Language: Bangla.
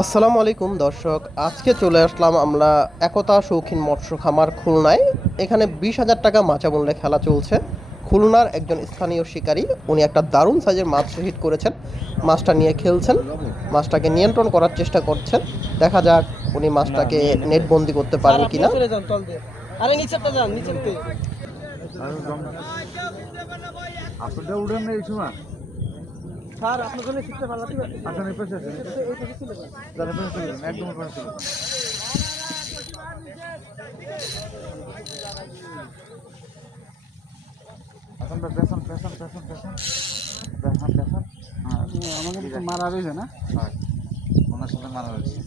আসসালামু আলাইকুম দর্শক, আজকে চলে আসলাম আমরা একতা শৌখিন মৎস্য খামার খুলনায়। এখানে 20,000 টাকা মাচা মূল্যে খেলা চলছে। খুলনার একজন স্থানীয় শিকারী উনি একটা দারুণ সাইজের মাছ হিট করেছেন, মাছটা নিয়ে খেলছেন, মাছটাকে নিয়ন্ত্রণ করার চেষ্টা করছেন। দেখা যাক উনি মাছটাকে নেটবন্দি করতে পারেন কিনা। আপনাদের উড়েন না এই সময় স্যার আপনার জন্য শিখতে ভালো লাগবে। আসেন এই পাশে আসেন এই পাশে চলে যান। যারা পাশে চলে যান, একদম পাশে চলে যান। আসেন ভাই, পেছন পেছন পেছন পেছন পেছন পেছন। হ্যাঁ আমাকে তো মারা রয়েছে না। হয়, ওনার সাথে মারা হয়েছে।